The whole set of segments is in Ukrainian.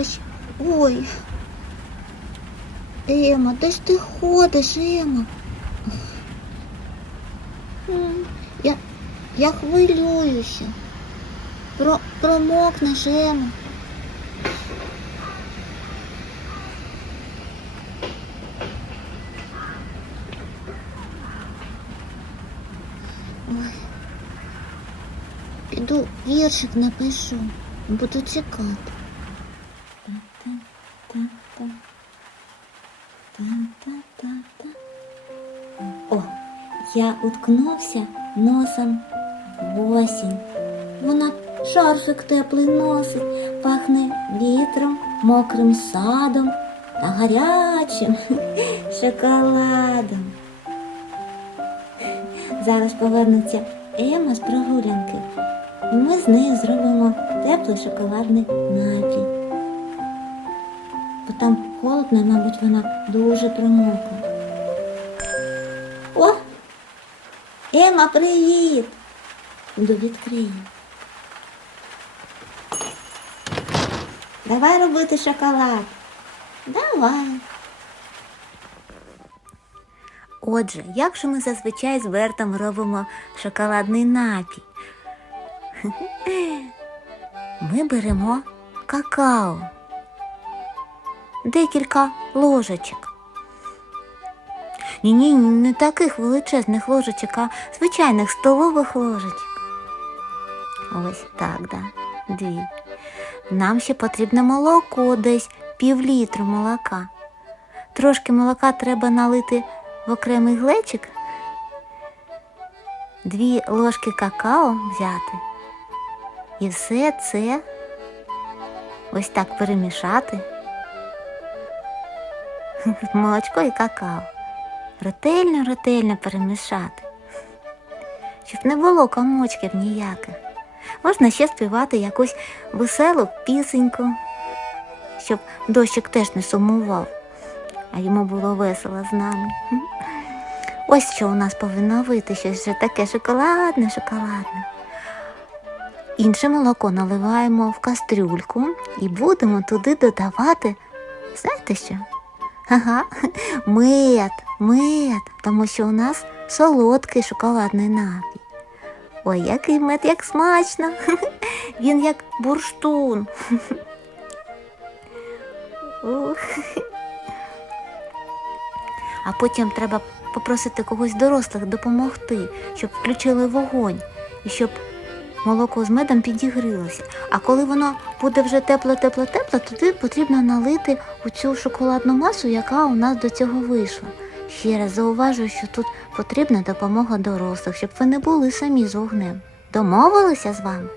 дощ. Ой. Ема, де ж ти ходиш, Ема? Я, я хвилююся. Про, промокнеш, Ема. Ой. Піду віршик напишу. Буду чекати. Уткнувся носом в осінь. Вона шарфик теплий носить, пахне вітром, мокрим садом та гарячим шоколадом. Зараз повернеться Ема з прогулянки, і ми з нею зробимо теплий шоколадний напій. Бо там холодно, мабуть, вона дуже промокла. Ема, привіт! Іду відкрию. Давай робити шоколад. Давай. Отже, як же ми зазвичай з Бертом робимо шоколадний напій? Ми беремо какао, декілька ложечок. Ні, ні, не таких величезних ложечок, а звичайних столових ложечок. Ось так, да. Дві. Нам ще потрібно молоко, десь пів літру молока. Трошки молока треба налити в окремий глечик, дві ложки какао взяти. І все це ось так перемішати. Молочко і какао. Ретельно, ретельно перемішати. Щоб не було комочків ніяких. Можна ще співати якусь веселу пісеньку, щоб дощик теж не сумував, а йому було весело з нами. Ось що у нас повинно вийти щось вже таке шоколадне, шоколадне. Інше молоко наливаємо в кастрюльку і будемо туди додавати, знаєте що? Ага, мед, мед, тому що у нас солодкий шоколадний напій. Ой, який мед, як смачно. Він як бурштун. А потім треба попросити когось дорослих допомогти, щоб включили вогонь і щоб молоко з медом підігрілося. А коли воно буде вже тепло, туди потрібно налити у цю шоколадну масу, яка у нас до цього вийшла. Ще раз зауважую, що тут потрібна допомога дорослих, щоб ви не були самі з вогнем. Домовилися з вами?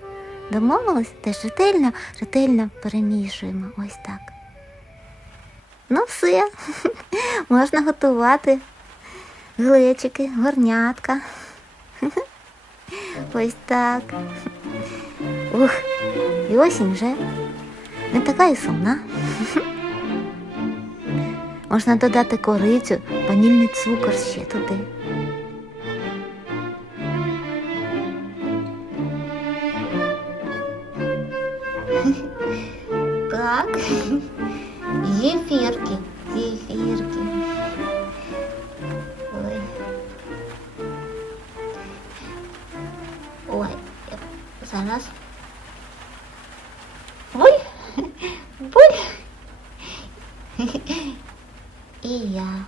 Домовились? Теж ретельно, ретельно перемішуємо. Ось так. Ну все, можна готувати глечики, горнятка. Ось так. Ух, і осінь вже не така і сумна. Можна додати корицю, ванільний цукор ще туди. Так. Зефірки, Ой, зараз. Ой, ой. І я.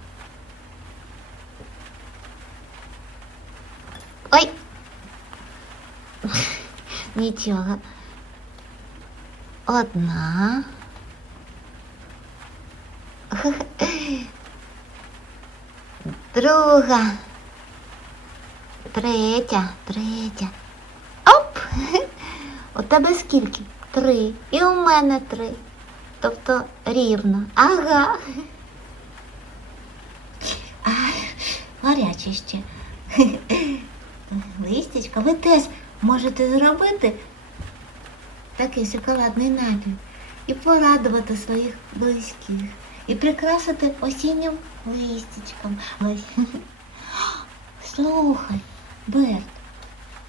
Ой. Нічого. Одна. Друга. Третя, третя. У тебе скільки? Три. І у мене три. Тобто рівно. Ага. А, гаряче ще. Листячко, ви теж можете зробити такий шоколадний напій і порадувати своїх близьких. І прикрасити осіннім листячком. Слухай, Берт,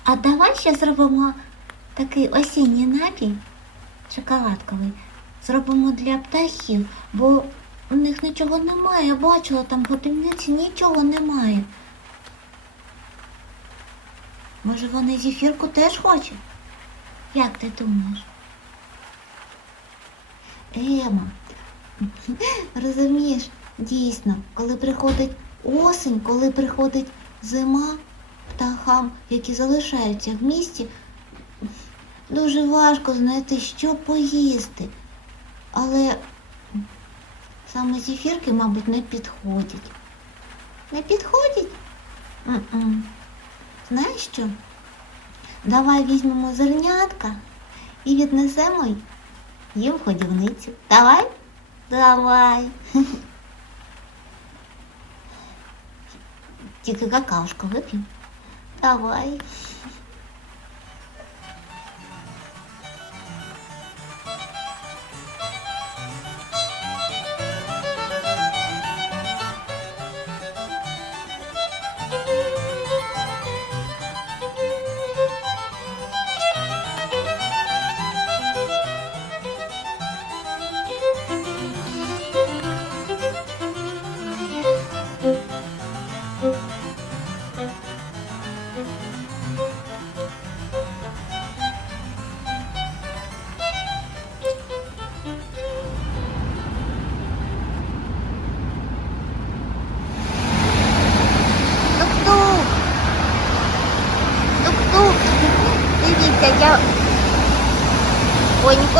а давай ще зробимо такий осінній напій шоколадковий. Зробимо для птахів, бо у них нічого немає. Бачила там в годівниці нічого немає. Може вони зефірку теж хочуть? Як ти думаєш? Ема, розумієш, дійсно, коли приходить осінь, коли приходить зима, птахам, які залишаються в місті, дуже важко знайти, що поїсти. Але саме зефірки, мабуть, не підходять. Не підходять? М-м. Знаєш що? Давай візьмемо зернятка і віднесемо їм в hodівницю. Давай? Давай. Тільки какашку вип'ємо. Давай. Тук-тук.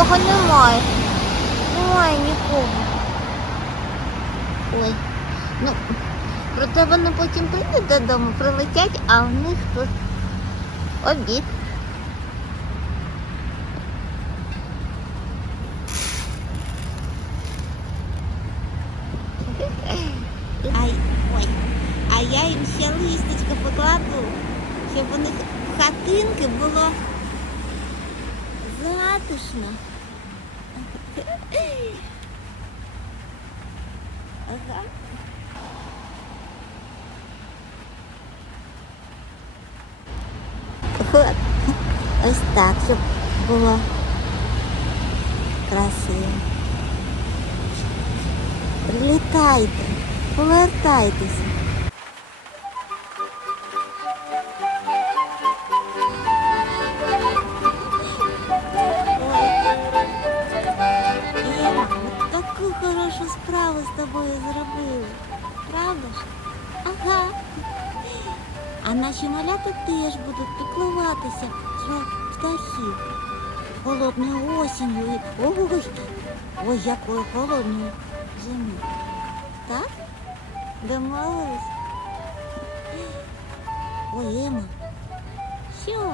Нікого немає. Немає нікого. Ой. Ну, проте вони потім прийдуть додому, прилетять, а в них тут обід. Ой. А я їм ще листочка покладу, щоб у них хатинки було затишно. Ось так, щоб було красиво. Прилітайте, повертайтеся. Тобою зробили. Правда ж? Ага. А наші малята теж будуть піклуватися про птахів. Холодною осінню. і- Ой, ой, якою холодною зимою. Так? Домовились? Ой, Ема. Що?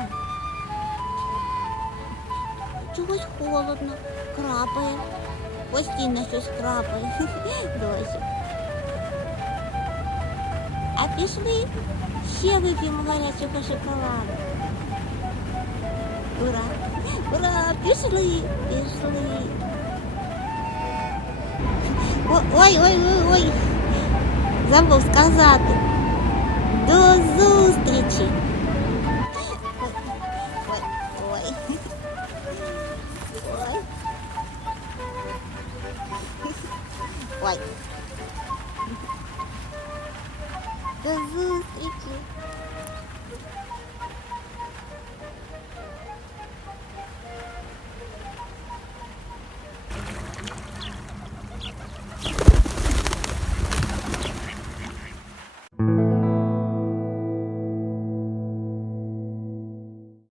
Чогось холодно, крапає. Постійно щось крапає. Досі. А пішли, ще вип'ємо гарячого шоколаду. Ура! Ура! Пішли! Пішли! О- Ой, ой, ой, ой! Забув сказати. До зустрічі!